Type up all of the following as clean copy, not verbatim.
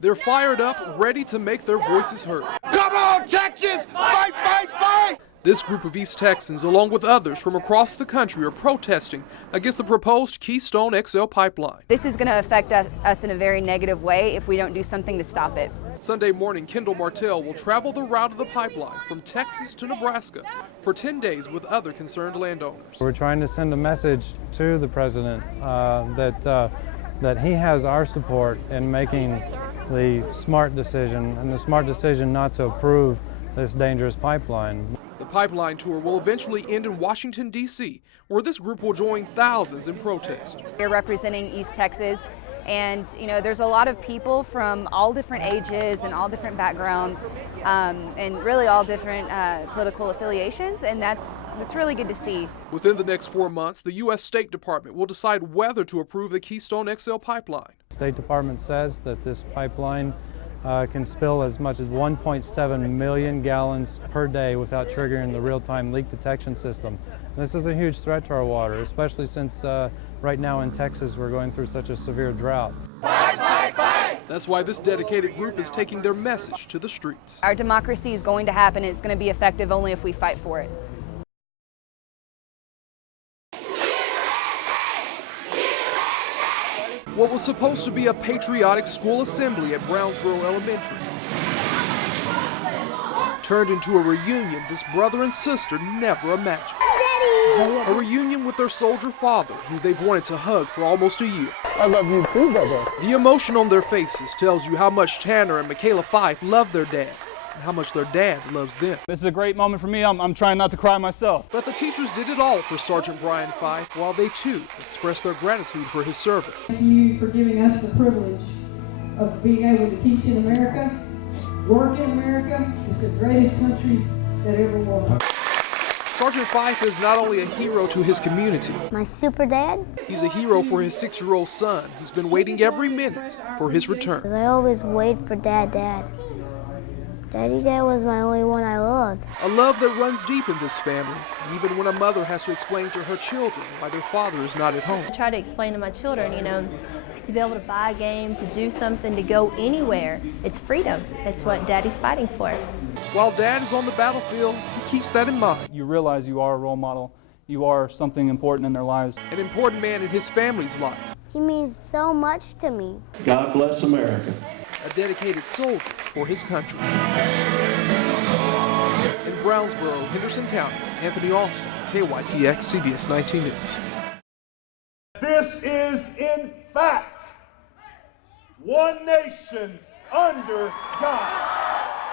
They're fired up, ready to make their voices heard. Come on, Texas! Fight, fight, fight! This group of East Texans, along with others from across the country, are protesting against the proposed Keystone XL Pipeline. This is going to affect us in a very negative way if we don't do something to stop it. Sunday morning, Kendall Martell will travel the route of the pipeline from Texas to Nebraska for 10 days with other concerned landowners. We're trying to send a message to the president that he has our support in making the smart decision, and the smart decision not to approve this dangerous pipeline. The pipeline tour will eventually end in Washington, D.C., where this group will join thousands in protest. We're representing East Texas, and there's a lot of people from all different ages and all different backgrounds, and really all different political affiliations, and that's really good to see. Within the next 4 months, the U.S. State Department will decide whether to approve the Keystone XL Pipeline. The State Department says that this pipeline can spill as much as 1.7 million gallons per day without triggering the real-time leak detection system. This is a huge threat to our water, especially since right now in Texas we're going through such a severe drought. Fight, fight, fight! That's why this dedicated group is taking their message to the streets. Our democracy is going to happen, and it's going to be effective only if we fight for it. What was supposed to be a patriotic school assembly at Brownsboro Elementary turned into a reunion this brother and sister never imagined. Daddy! A reunion with their soldier father, who they've wanted to hug for almost a year. I love you too, brother. The emotion on their faces tells you how much Tanner and Michaela Fife love their dad, and how much their dad loves them. This is a great moment for me. I'm trying not to cry myself. But the teachers did it all for Sergeant Brian Fife, while they too expressed their gratitude for his service. Thank you for giving us the privilege of being able to teach in America, work in America. It's the greatest country that ever was. Sergeant Fife is not only a hero to his community, My super dad? he's a hero for his 6-year-old son, who's been waiting every minute for his return. I always wait for Dad. Daddy was my only one I loved. A love that runs deep in this family, even when a mother has to explain to her children why their father is not at home. I try to explain to my children, to be able to buy a game, to do something, to go anywhere. It's freedom. It's what Daddy's fighting for. While Dad is on the battlefield, he keeps that in mind. You realize you are a role model. You are something important in their lives. An important man in his family's life. He means so much to me. God bless America. A dedicated soldier for his country. In Brownsboro, Henderson County, Anthony Austin, KYTX, CBS 19 News. This is, in fact, one nation under God.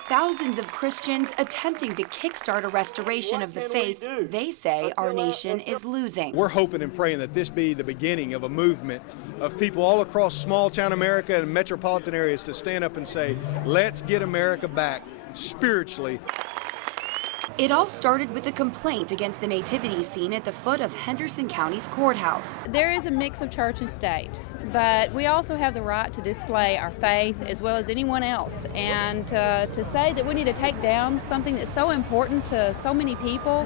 Thousands of Christians attempting to kickstart a restoration of the faith they say our nation is losing. We're hoping and praying that this be the beginning of a movement of people all across small town America and metropolitan areas to stand up and say, let's get America back spiritually. It all started with a complaint against the Nativity Scene at the foot of Henderson County's courthouse. There is a mix of church and state, but we also have the right to display our faith as well as anyone else. And to say that we need to take down something that's so important to so many people,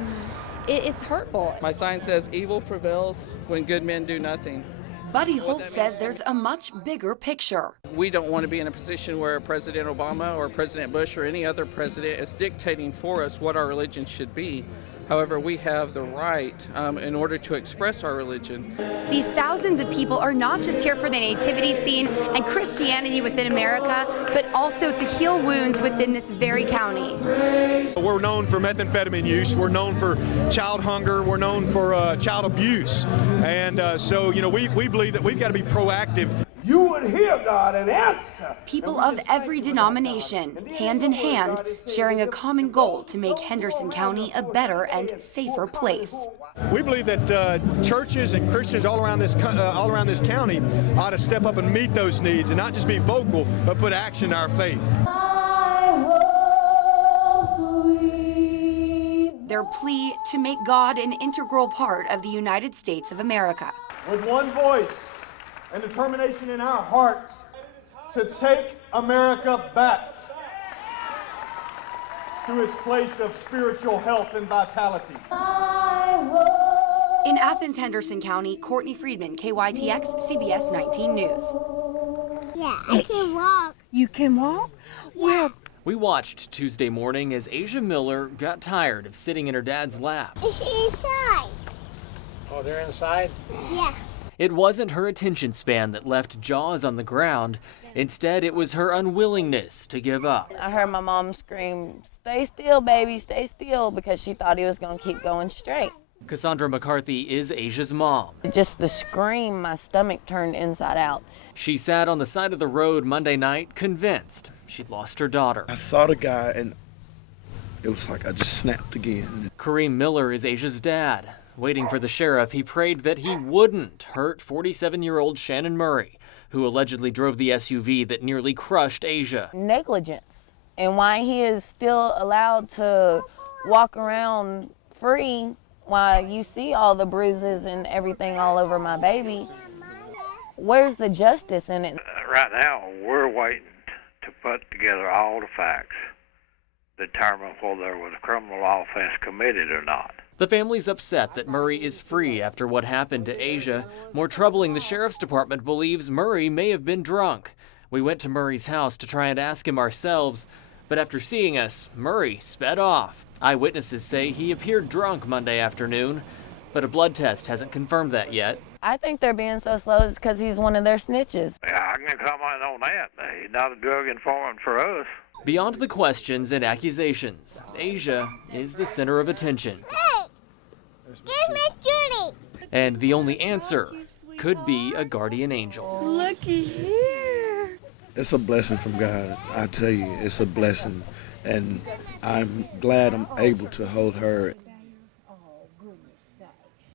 it's hurtful. My sign says, evil prevails when good men do nothing. Buddy Holt says there's a much bigger picture. We don't want to be in a position where President Obama or President Bush or any other president is dictating for us what our religion should be. However, we have the right in order to express our religion. These thousands of people are not just here for the Nativity Scene and Christianity within America, but also to heal wounds within this very county. We're known for methamphetamine use, we're known for child hunger, we're known for child abuse. And so, we believe that we've got to be proactive. You would hear God and answer. People of every denomination, hand in hand, sharing a common goal to make Henderson County a better and safer place. We believe that churches and Christians all around this county ought to step up and meet those needs and not just be vocal, but put action to our faith. Their plea to make God an integral part of the United States of America. With one voice and determination in our hearts to take America back to its place of spiritual health and vitality. In Athens, Henderson County, Courtney Friedman, KYTX, CBS 19 News. Yeah, I can walk. You can walk? Well, we watched Tuesday morning as Asia Miller got tired of sitting in her dad's lap. It's inside. Oh, they're inside? Yeah. It wasn't her attention span that left Jaws on the ground. Instead, it was her unwillingness to give up. I heard my mom scream, "Stay still, baby, stay still," because she thought he was going to keep going straight. Cassandra McCarthy is Asia's mom. Just the scream, my stomach turned inside out. She sat on the side of the road Monday night, convinced she'd lost her daughter. I saw the guy and it was like I just snapped again. Kareem Miller is Asia's dad. Waiting for the sheriff, he prayed that he wouldn't hurt 47-year-old Shannon Murray, who allegedly drove the SUV that nearly crushed Asia. Negligence, and why he is still allowed to walk around free while you see all the bruises and everything all over my baby. Where's the justice in it? Right now, we're waiting to put together all the facts, determine whether there was a criminal offense committed or not. The family's upset that Murray is free after what happened to Asia. More troubling, the sheriff's department believes Murray may have been drunk. We went to Murray's house to try and ask him ourselves, but after seeing us, Murray sped off. Eyewitnesses say he appeared drunk Monday afternoon, but a blood test hasn't confirmed that yet. I think they're being so slow because he's one of their snitches. Yeah, I can comment on that. He's not a drug informant for us. Beyond the questions and accusations, Asia is the center of attention. Hey! Give Miss Judy! And the only answer could be a guardian angel. Looky here. It's a blessing from God. I tell you, it's a blessing. And I'm glad I'm able to hold her.